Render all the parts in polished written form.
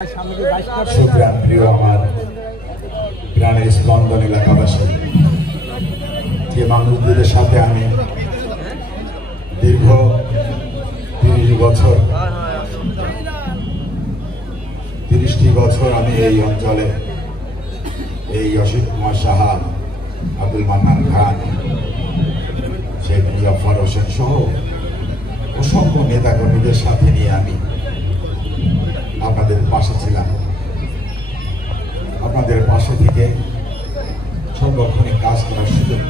সুপ্রাণ প্রিয় আমার প্রাণের স্পন্দন এলাকাবাসী, যে মানুষদের সাথে আমি দীর্ঘ 30টি বছর আমি এই অঞ্চলে এই অসিত কুমার সাহা, আব্দুল মান্নান খান, শেখ মুজাফফর হোসেন সহ অসংখ্য নেতাকর্মীদের সাথে নিয়ে আমি আপনাদের পাশে ছিলাম। আপনাদের পাশে থেকে সর্বক্ষণিক কাজ করার সুযোগ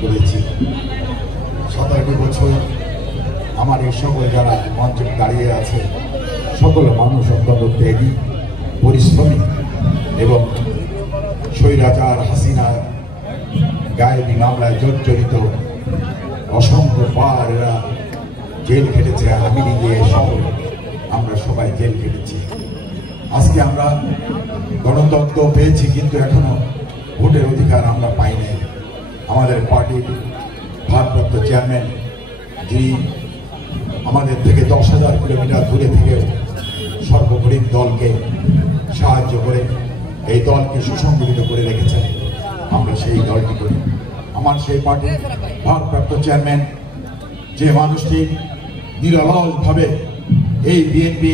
করেছি। 17টি বছর আমার এই সকল যারা মঞ্চে দাঁড়িয়ে আছে সকল মানুষ অত্যন্ত ত্যাগী, পরিশ্রমী এবং স্বৈরাচার হাসিনা গায়েবী মামলায় জর্জরিত অসংখ্য বার এরা জেল খেটেছে। আমি নিজে সহ আমরা সবাই জেল কেটেছি। আজকে আমরা গণতন্ত্র পেয়েছি, কিন্তু এখনো ভোটের অধিকার আমরা পাইনি। আমাদের পার্টির ভারপ্রাপ্ত চেয়ারম্যান, যিনি আমাদের থেকে 10,000 কিলোমিটার দূরে থেকে সর্বগরিব দলকে সাহায্য করে এই দলকে সুসংগঠিত করে রেখেছেন, আমরা সেই দলটি করি। আমার সেই পার্টির ভারপ্রাপ্ত চেয়ারম্যান, যে মানুষটি নিরলসভাবে এই বিএনপি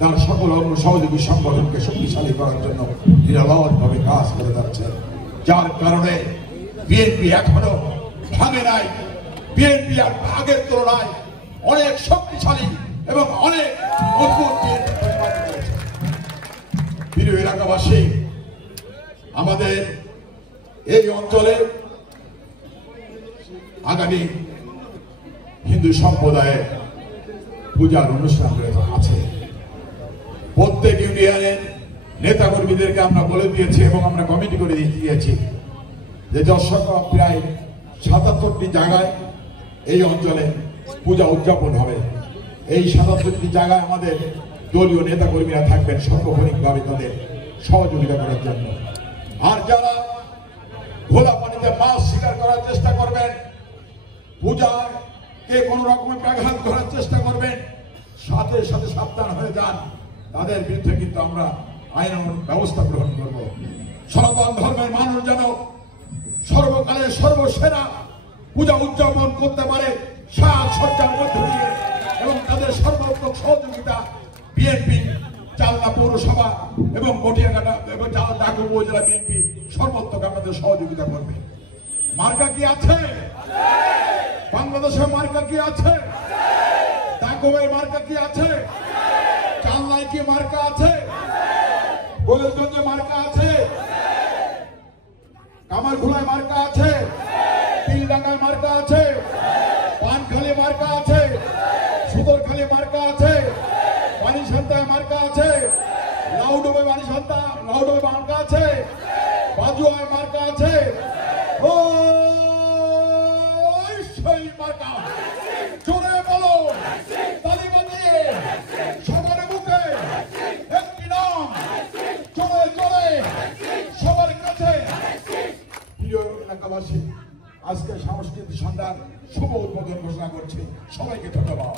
তার সকল অঙ্গ সহযোগী সংগঠনকে শক্তিশালী করার জন্য নিরলসভাবে কাজ করে যাচ্ছে, যার কারণে বিএনপি এখনো ভাঙে নাই। বিএনপি আর আগের তুলনায় অনেক শক্তিশালী এবং অনেক মজবুত প্রিয় এলাকাবাসী, আমাদের এই অঞ্চলে আগামী হিন্দু সম্প্রদায়ের পূজার অনুষ্ঠান আছে। প্রত্যেক ইউনিয়নের নেতাকর্মীদেরকে আমরা বলে দিয়েছি এবং আমরা কমিটি করে দিয়েছি যে প্রায় 77টি জায়গায় এই অঞ্চলে পূজা উদযাপন হবে। এই 77টি জায়গায় আমাদের দলীয় নেতাকর্মীরা থাকবেন সর্বক্ষণিকভাবে তাদের সহযোগিতা করার জন্য। আর যারা ঘোলা পানিতে মাছ শিকার করার চেষ্টা করবেন, পূজার কে কোন রকমের ব্যাঘাত করার চেষ্টা করবেন, সাথে সাথে সাবধান হয়ে যান। তাদের বিরুদ্ধে কিন্তু আমরা আইন ব্যবস্থা গ্রহণ করব। সনাতন ধর্মের মানুষ যেন সর্বকালের সর্বসেরা পূজা উদযাপন করতে পারে সাজসজ্জার মধ্য দিয়ে, এবং তাদের সর্বোত্তম সহযোগিতা বিএনপি, চালনা পৌরসভা এবং মটিয়াঘাটা এবং ডাকু উপজেলা বিএনপি সর্বোত্তম আপনাদের সহযোগিতা করবে। মার্কা কি আছে? বাংলাদেশের মার্কা কি আছে? ডাকুবের মার্কা কি আছে? চালনায় কি মার্কা আছে? গোলেরগঞ্জে মার্কা আছে? কামারখোলায় মার্কা আছে? তিলডাঙ্গায় মার্কা আছে? পানখালী মার্কা আছে? সুদরখালী মার্কা আছে? বাণীসন্তায় মার্কা আছে? লাউডুবে বাণীসন্তা লাউডুবে মার্কা আছে? বাজুয়ায় মার্কা আছে? ও সেই মার্কা জোরে বলো, তালি বাজিয়ে সবার মুখে একটি নাম জোরে জোরে সবার কাছে। প্রিয় এলাকাবাসী, আজকে সাংস্কৃতিক সন্ধ্যার শুভ উদ্বোধন ঘোষণা করছি। সবাইকে ধন্যবাদ।